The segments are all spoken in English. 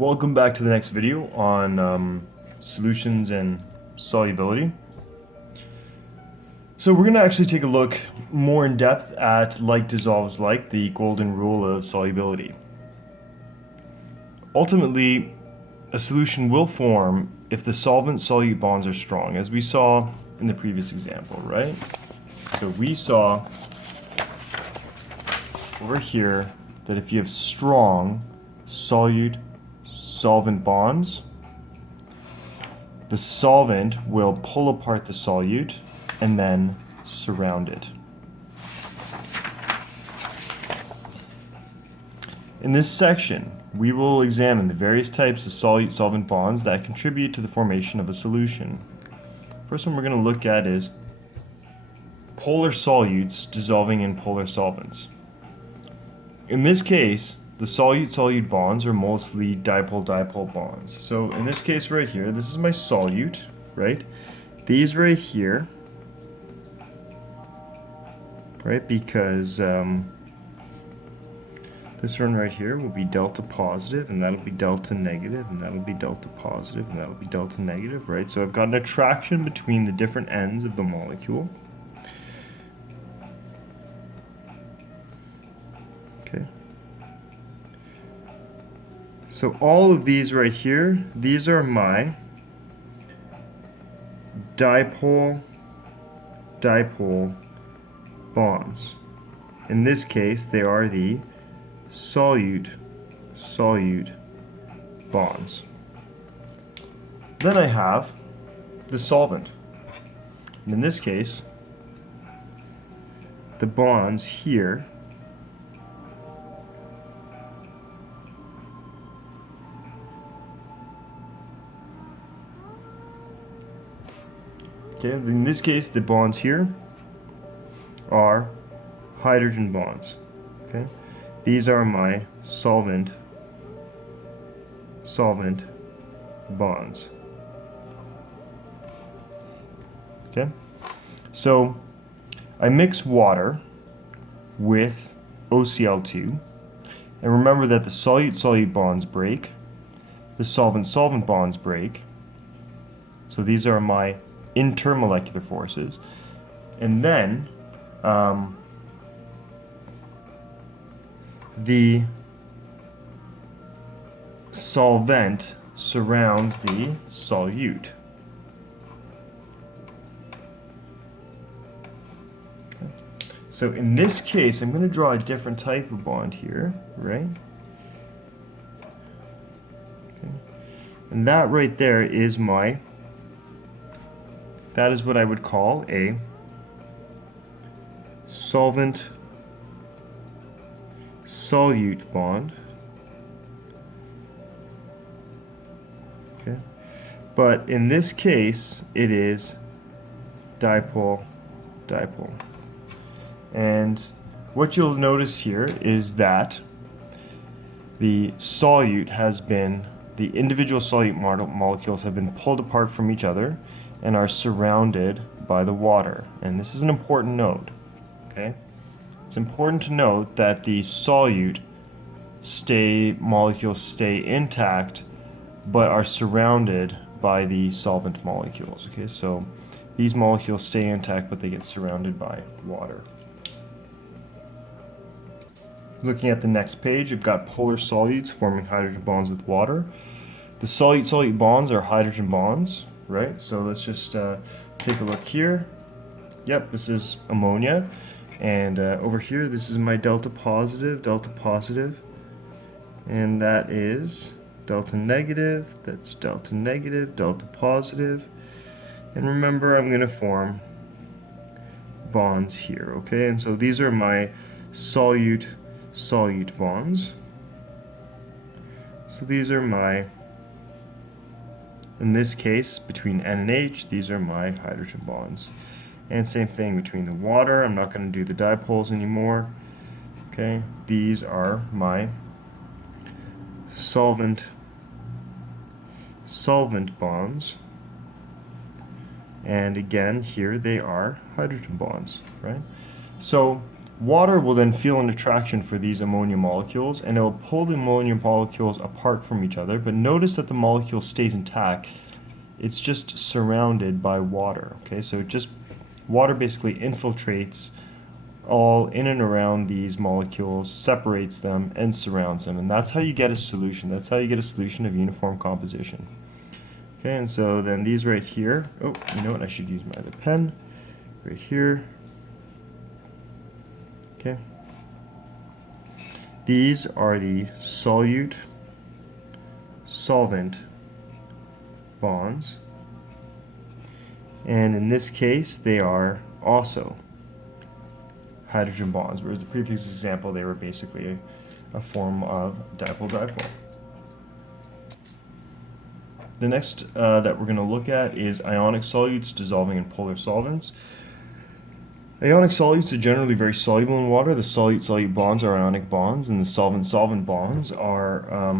Welcome back to the next video on solutions and solubility. So we're going to actually take a look more in depth at like dissolves like, the golden rule of solubility. Ultimately, a solution will form if the solvent-solute bonds are strong, as we saw in the previous example, right? So we saw over here that if you have strong solute-solvent bonds, the solvent will pull apart the solute and then surround it. In this section, we will examine the various types of solute-solvent bonds that contribute to the formation of a solution. First one we're going to look at is polar solutes dissolving in polar solvents. In this case, the solute-solute bonds are mostly dipole-dipole bonds. So in this case right here, this is my solute, right? These right here, right, because this one right here will be delta positive, and that'll be delta negative, and that'll be delta positive, and that'll be delta negative, right? So I've got an attraction between the different ends of the molecule. Okay. So all of these right here, these are my dipole-dipole bonds. In this case, they are the solute-solute bonds. Then I have the solvent. And in this case, the bonds here in this case, the bonds here are hydrogen bonds. Okay, these are my solvent bonds. Okay, so I mix water with OCl2, and remember that the solute-solute bonds break, the solvent-solvent bonds break. So these are my intermolecular forces, and then the solvent surrounds the solute. Okay. So in this case, I'm going to draw a different type of bond here, right? Okay. And that right there is that is what I would call a solvent-solute bond. Okay. But in this case, it is dipole-dipole. And what you'll notice here is that the individual solute molecules have been pulled apart from each other and are surrounded by the water. And this is an important note, okay? It's important to note that the solute molecules stay intact but are surrounded by the solvent molecules, okay? So these molecules stay intact but they get surrounded by water. Looking at the next page, you've got polar solutes forming hydrogen bonds with water. The solute-solute bonds are hydrogen bonds, right? So let's just take a look here. Yep, this is ammonia. And over here, this is my delta positive, and that is delta negative, that's delta negative, delta positive. And remember, I'm going to form bonds here, okay? And so these are my solute-solute bonds. So these are my, in this case, between N and H, these are my hydrogen bonds. And same thing between the water. I'm not going to do the dipoles anymore. Okay, these are my solvent bonds. And again, here they are hydrogen bonds, right? So Water will then feel an attraction for these ammonia molecules, and it will pull the ammonia molecules apart from each other, but notice that the molecule stays intact. It's just surrounded by water, okay? So water basically infiltrates all in and around these molecules, separates them, and surrounds them, and that's how you get a solution. That's how you get a solution of uniform composition. Okay, and so then these right here, oh, you know what, I should use my other pen, right here. Okay. These are the solute solvent bonds, and in this case they are also hydrogen bonds, whereas the previous example they were basically a form of dipole-dipole. The next that we're going to look at is ionic solutes dissolving in polar solvents. Ionic solutes are generally very soluble in water. The solute-solute bonds are ionic bonds, and the solvent-solvent bonds are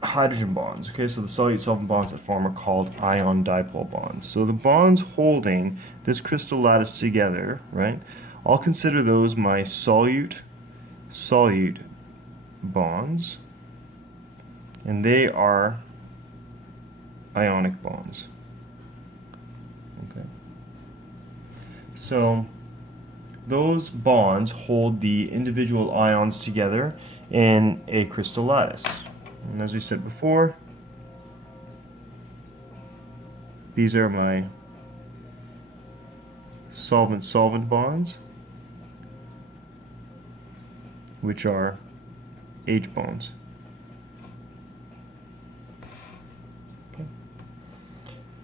hydrogen bonds. Okay, so the solute-solvent bonds that form are called ion dipole bonds. So the bonds holding this crystal lattice together, right? I'll consider those my solute-solute bonds, and they are ionic bonds. Okay. So those bonds hold the individual ions together in a crystal lattice. And as we said before, these are my solvent-solvent bonds, which are H bonds. Okay.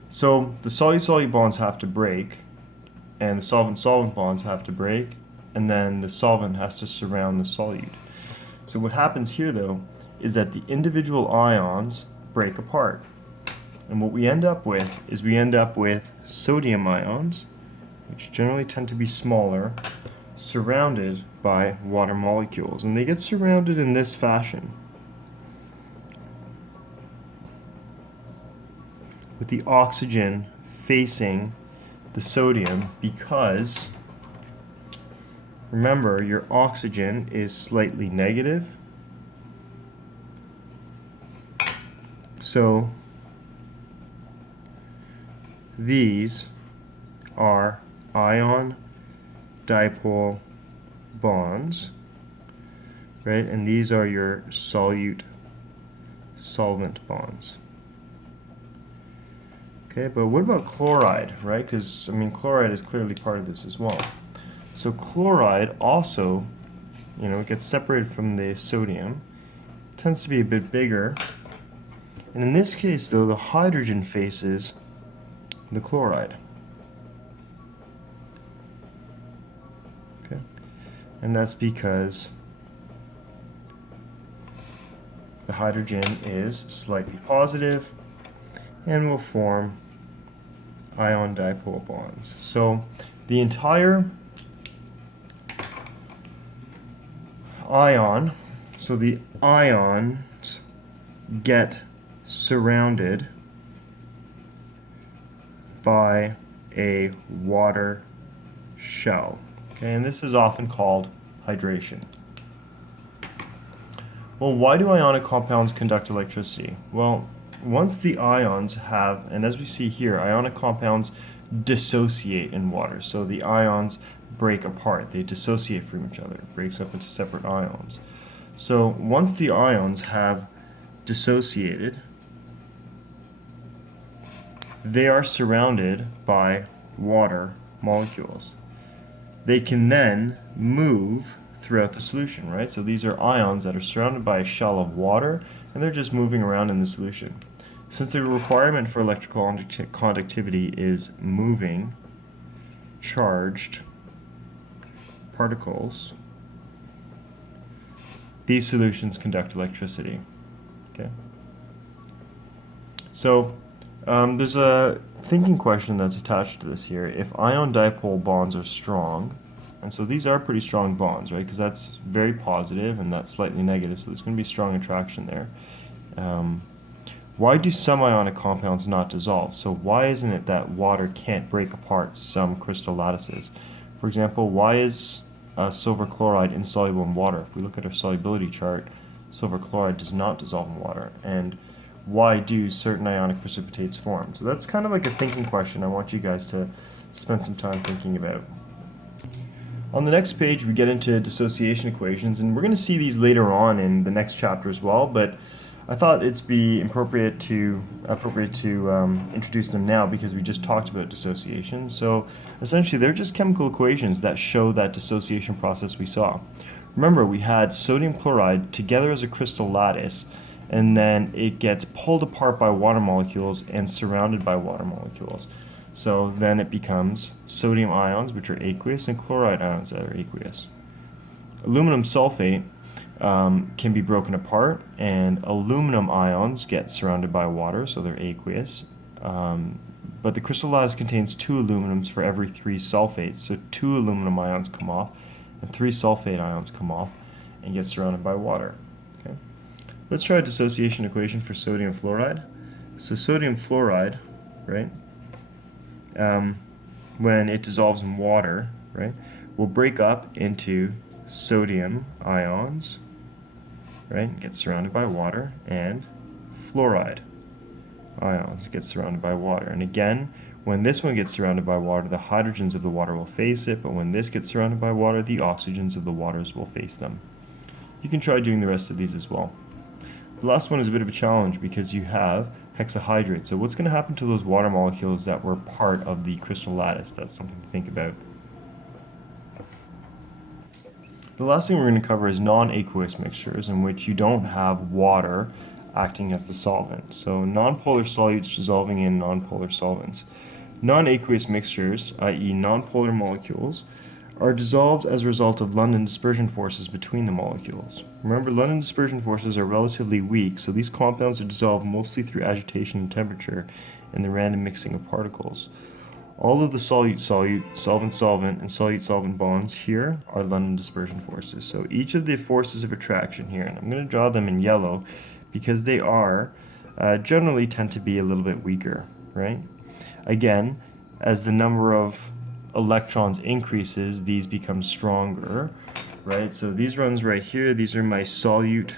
So the solute-solute bonds have to break, and the solvent-solvent bonds have to break, and then the solvent has to surround the solute. So what happens here, though, is that the individual ions break apart. And what we end up with is sodium ions, which generally tend to be smaller, surrounded by water molecules. And they get surrounded in this fashion, with the oxygen facing the sodium, because remember, your oxygen is slightly negative. So these are ion dipole bonds, right? And these are your solute solvent bonds. Okay, but what about chloride, right? Because, I mean, chloride is clearly part of this as well. So chloride also, you know, gets separated from the sodium, tends to be a bit bigger. And in this case, though, the hydrogen faces the chloride. Okay, and that's because the hydrogen is slightly positive and will form ion dipole bonds. So the entire ions get surrounded by a water shell. Okay, and this is often called hydration. Well, why do ionic compounds conduct electricity? Well, once the ions have, and as we see here, ionic compounds dissociate in water. So the ions break apart. They dissociate from each other. It breaks up into separate ions. So once the ions have dissociated, they are surrounded by water molecules. They can then move throughout the solution, right? So these are ions that are surrounded by a shell of water, and they're just moving around in the solution. Since the requirement for electrical conductivity is moving charged particles, these solutions conduct electricity. Okay. So there's a thinking question that's attached to this here. If ion dipole bonds are strong, and so these are pretty strong bonds, right? Because that's very positive and that's slightly negative, so there's going to be strong attraction there. Why do some ionic compounds not dissolve? So why isn't it that water can't break apart some crystal lattices? For example, why is silver chloride insoluble in water? If we look at our solubility chart, silver chloride does not dissolve in water. And why do certain ionic precipitates form? So that's kind of like a thinking question I want you guys to spend some time thinking about. On the next page, we get into dissociation equations, and we're going to see these later on in the next chapter as well, but I thought it'd be appropriate to introduce them now because we just talked about dissociation. So essentially, they're just chemical equations that show that dissociation process we saw. Remember, we had sodium chloride together as a crystal lattice, and then it gets pulled apart by water molecules and surrounded by water molecules. So then it becomes sodium ions, which are aqueous, and chloride ions that are aqueous. Aluminum sulfate can be broken apart, and aluminum ions get surrounded by water, so they're aqueous. But the crystal lattice contains 2 aluminums for every 3 sulfates, so 2 aluminum ions come off, and 3 sulfate ions come off, and get surrounded by water. Okay? Let's try a dissociation equation for sodium fluoride. So sodium fluoride, right? When it dissolves in water, right, will break up into sodium ions, right, get surrounded by water, and fluoride ions get surrounded by water. And again, when this one gets surrounded by water, the hydrogens of the water will face it, but when this gets surrounded by water, the oxygens of the waters will face them. You can try doing the rest of these as well. The last one is a bit of a challenge because you have hexahydrate. So what's going to happen to those water molecules that were part of the crystal lattice? That's something to think about. The last thing we're going to cover is non-aqueous mixtures in which you don't have water acting as the solvent. So nonpolar solutes dissolving in nonpolar solvents. Non-aqueous mixtures, i.e. nonpolar molecules, are dissolved as a result of London dispersion forces between the molecules. Remember, London dispersion forces are relatively weak, so these compounds are dissolved mostly through agitation and temperature and the random mixing of particles. All of the solute-solute, solvent-solvent, and solute-solvent bonds here are London dispersion forces. So each of the forces of attraction here, and I'm going to draw them in yellow because they are generally tend to be a little bit weaker, right? Again, as the number of electrons increases, these become stronger, right? So these ones right here, these are my solute,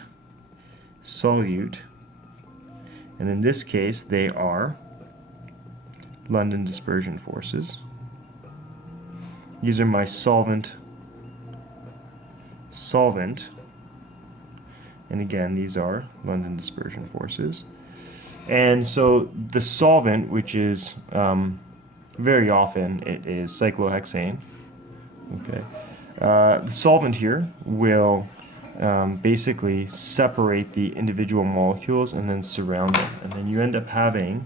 and in this case they are London dispersion forces. These are my solvent, and again these are London dispersion forces. And so the solvent, which is very often it is cyclohexane. Okay, the solvent here will basically separate the individual molecules and then surround them, and then you end up having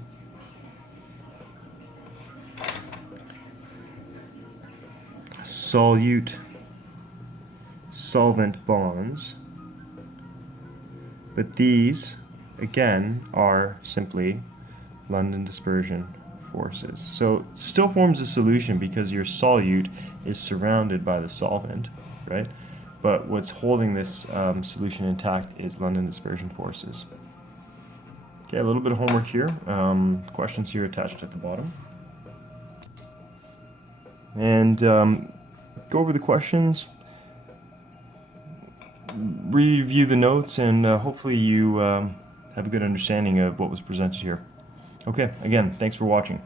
solute-solvent bonds, but these again are simply London dispersion forces. So it still forms a solution because your solute is surrounded by the solvent, right? But what's holding this solution intact is London dispersion forces. Okay, a little bit of homework here. Questions here attached at the bottom. And go over the questions, review the notes, and hopefully you have a good understanding of what was presented here. Okay, again, thanks for watching.